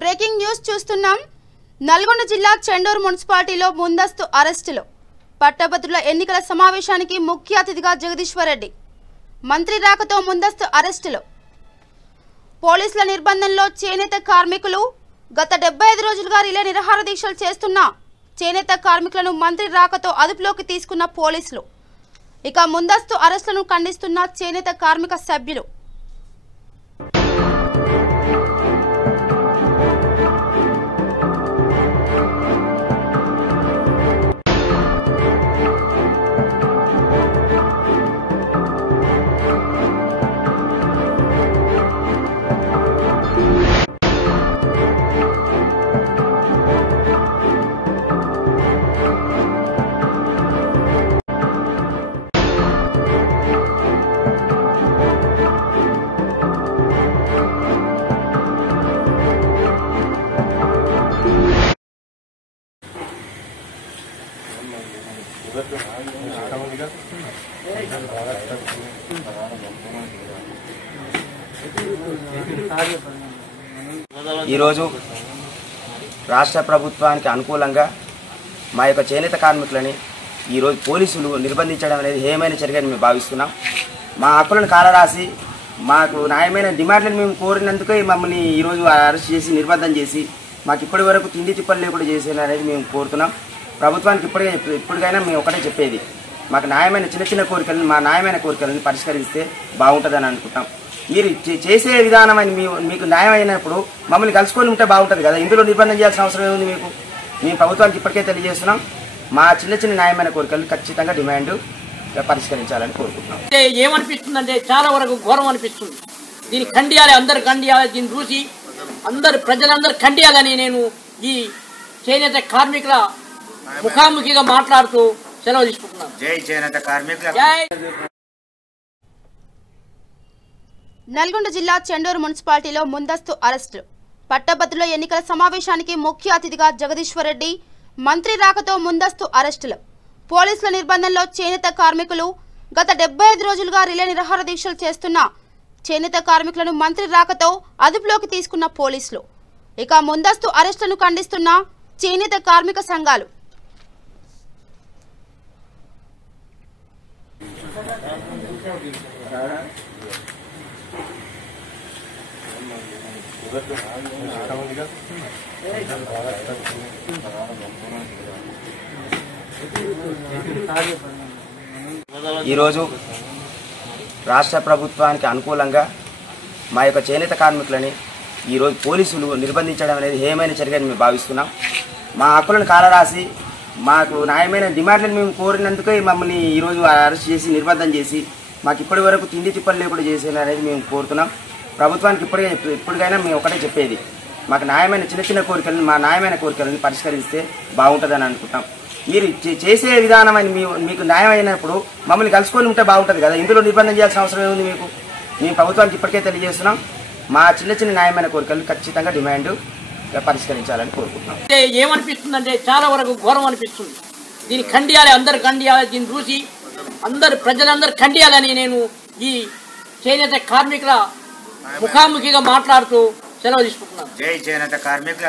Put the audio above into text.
Breaking news చూస్తున్నాం. నల్గొండ జిల్లా చెండూరు మున్సిపాలిటీలో ముందస్తు అరెస్టులు. పట్టభద్రుల ఎన్నికల సమావేశానికి ముఖ్య అతిథిగా జగదీశ్వర్ రెడ్డి. మంత్రి రాకతో ముందస్తు అరెస్టులు. పోలీసుల నిర్బంధంలో చేనేత కార్మికులు. గత 75 రోజులుగా రిలే నిరాహార దీక్షలు చేస్తున్న చేనేత కార్మికులను మంత్రి రాకతో అదుపులోకి తీసుకున్న పోలీసులు. ఇక ముందస్తు అరెస్టులను ఖండిస్తున్న చేనేత కార్మిక సభ్యులు. ఈరోజు రాష్ట్ర ప్రభుత్వానికి అనుకూలంగా మా యొక్క చేనేత కార్మికులని ఈరోజు పోలీసులు నిర్బంధించడం అనేది హేయమైన చర్యని మేము భావిస్తున్నాం. మా హక్కులను కాలరాసి మాకు న్యాయమైన డిమాండ్లను మేము కోరినందుకే మమ్మల్ని ఈరోజు అరెస్ట్ చేసి నిర్బంధం చేసి మాకు ఇప్పటి వరకు తిండి తిప్పలు లేకుండా చేసేది మేము కోరుతున్నాం. ప్రభుత్వానికి ఇప్పటికైనా మేము ఒకటే చెప్పేది, మాకు న్యాయమైన చిన్న కోరికలను మా న్యాయమైన కోరికలను పరిష్కరిస్తే బాగుంటుందని అనుకుంటాం. మీరు చేసే విధానం అని మీకు న్యాయమైనప్పుడు మమ్మల్ని కలుసుకొని ఉంటే బాగుంటుంది కదా. ఇందులో నిర్బంధం చేయాల్సిన అవసరం ఏముంది మీకు? మేము ప్రభుత్వానికి ఇప్పటికే తెలియజేస్తున్నాం. మా చిన్న న్యాయమైన కోరికలు ఖచ్చితంగా డిమాండ్ పరిష్కరించాలని కోరుకుంటున్నాం. ఏమనిపిస్తుందంటే చాలా వరకు ఘోరం అనిపిస్తుంది. దీన్ని ఖండియాలి, అందరు ఖండియాలి. దీన్ని చూసి అందరు ప్రజలందరూ ఖండియాలని నేను ఈ చేనేత కార్మికుల ముఖాముఖిగా మాట్లాడుతూ సెలవు తీసుకుంటున్నాను. జై చేనేత కార్మికుల. నల్గొండ జిల్లా చెండూరు మున్సిపాలిటీలో ముందస్తు అరెస్టులు. పట్టభద్రుల ఎన్నికల సమావేశానికి ముఖ్య అతిథిగా జగదీశ్వర్ రెడ్డి. మంత్రి రాకతో ముందస్తు అరెస్టులు. పోలీసుల నిర్బంధంలో చేనేత కార్మికులు. గత 75 రోజులుగా రిలే నిరాహార దీక్షలు చేస్తున్న చేనేత కార్మికులను మంత్రి రాకతో అదుపులోకి తీసుకున్న పోలీసులు. ఇక ముందస్తు అరెస్టులను ఖండిస్తున్న చేనేత కార్మిక సంఘాలు. ఈరోజు రాష్ట్ర ప్రభుత్వానికి అనుకూలంగా మా యొక్క చేనేత కార్మికులని ఈరోజు పోలీసులు నిర్బంధించడం అనేది హేయమైన చర్యని మేము భావిస్తున్నాం. మా హక్కులను కాలరాసి మాకు న్యాయమైన డిమాండ్లను మేము కోరినందుకే మమ్మల్ని ఈరోజు అరెస్ట్ చేసి నిర్బంధం చేసి మాకు ఇప్పటి వరకు తిండి తిప్పలు లేకుండా చేసేది మేము కోరుతున్నాం. ప్రభుత్వానికి ఇప్పటికైనా మేము ఒకటే చెప్పేది, మాకు న్యాయమైన చిన్న కోరికలను మా న్యాయమైన కోరికలను పరిష్కరిస్తే బాగుంటుందని అనుకుంటాం. మీరు చేసే విధానం అని మీకు న్యాయమైనప్పుడు మమ్మల్ని కలుసుకొని ఉంటే బాగుంటుంది కదా. ఇందులో నిర్బంధం చేయాల్సిన అవసరం ఏముంది మీకు? మేము ప్రభుత్వానికి ఇప్పటికే తెలియజేస్తున్నాం. మా చిన్న న్యాయమైన కోరికలను ఖచ్చితంగా డిమాండ్ పరిష్కరించాలని కోరుకుంటున్నాం. ఏమనిపిస్తుందంటే చాలా వరకు ఘోరం అనిపిస్తుంది. దీన్ని ఖండియాలి, అందరు ఖండియాలి. దీన్ని చూసి అందరు ప్రజలందరూ ఖండియాలని నేను ఈ చేనేత కార్మికుల ముఖాముఖిగా మాట్లాడుతూ సెలవు తీసుకుంటున్నాను. జై చేనేత కార్మికుల.